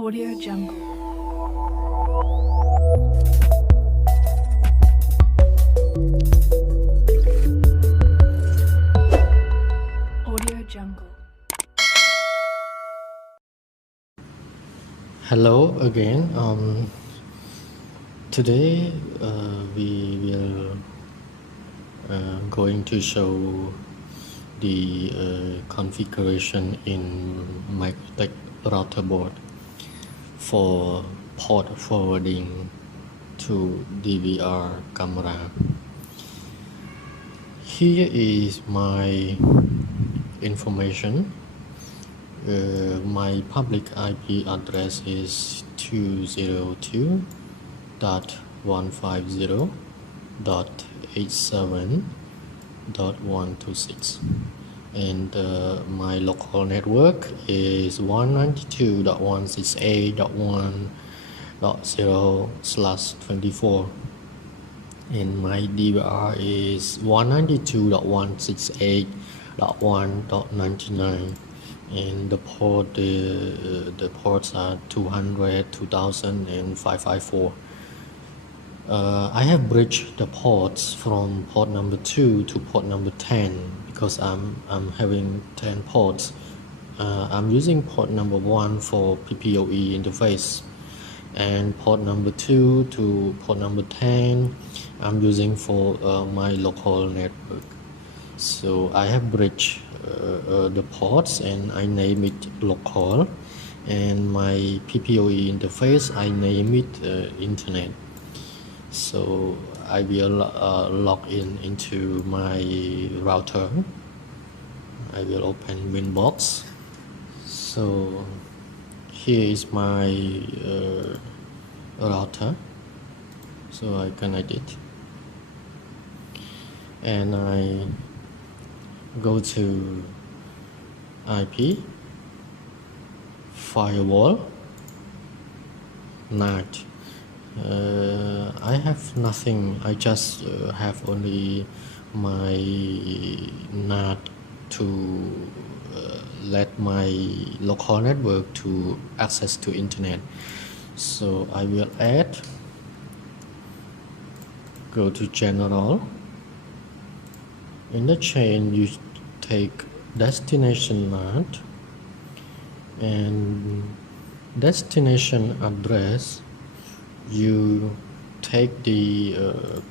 Audio Jungle. Audio Jungle. Hello again. Today we will going to show the configuration in Mikrotik RouterBoard for port forwarding to DVR camera. Here is my information. My public IP address is 202.150.87.126 and my local network is 192.168.1.0/24 and my DVR is 192.168.1.99 and the ports are 200, 2000 and 554. I have bridged the ports from port number 2 to port number 10 because I'm having 10 ports. I'm using port number 1 for PPOE interface and port number 2 to port number 10 I'm using for my local network. So I have bridged the ports and I name it local, and my PPOE interface I name it internet. So I will log into my router. I will open Winbox. So here is my router, so I connect it and I go to IP firewall NAT. I have nothing. I just have only my NAT to let my local network to access to internet. So I will add, go to general. In the chain you take destination NAT and destination address, you take the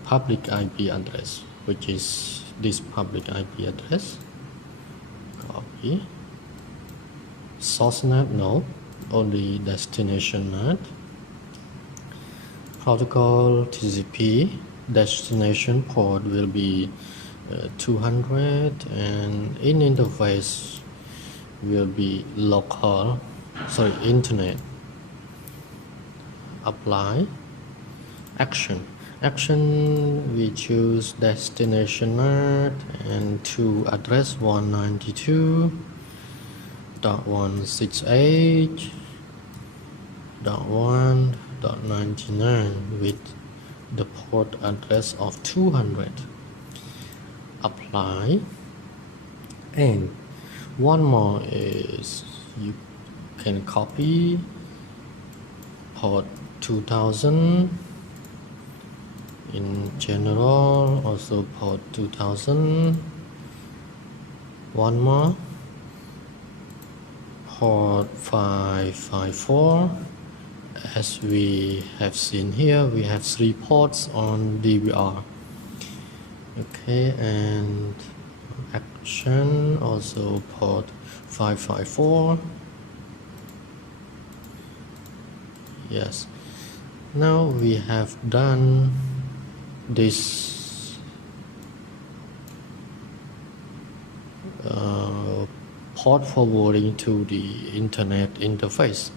public IP address, which is this public IP address, copy. Source NAT, no, only destination NAT. Protocol TCP, destination port will be 200 and in interface will be local, internet. Apply. Action we choose destination NAT and to address 192.168.1.99 with the port address of 200. Apply. And one more is you can copy port 2000 in general, also port 2000. One more, port 554. As we have seen here, we have 3 ports on DVR. Okay, and action also port 554. Yes, now we have done this port forwarding to the internet interface.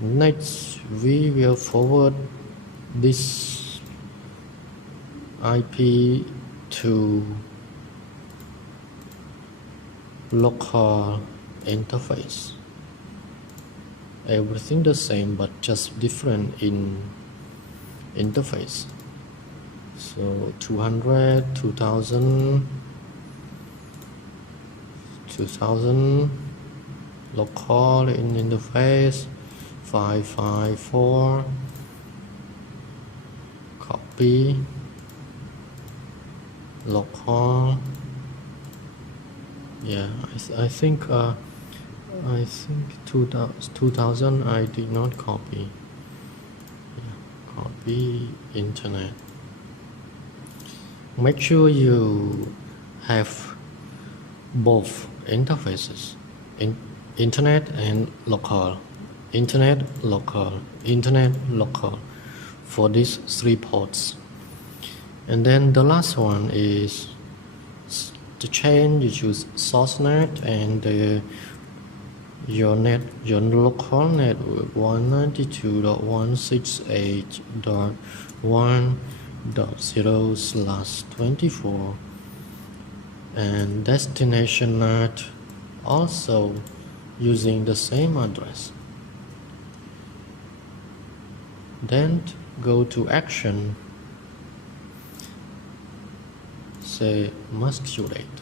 Next we will forward this IP to local interface. Everything the same but just different in interface. So 200, 2000 local in interface, 554, copy, local. Yeah, I think 2000 I did not copy. Yeah, copy internet. Make sure you have both interfaces, internet and local, internet, local, internet, local, for these 3 ports. And then the last one is to change. You choose source net and your local network 192.168.1.0/24, and destination net also using the same address. Then go to action, say masquerade.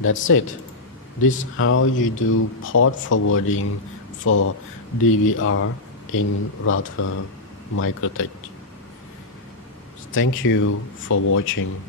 That's it. This is how you do port forwarding for DVR in router Microtek. Thank you for watching.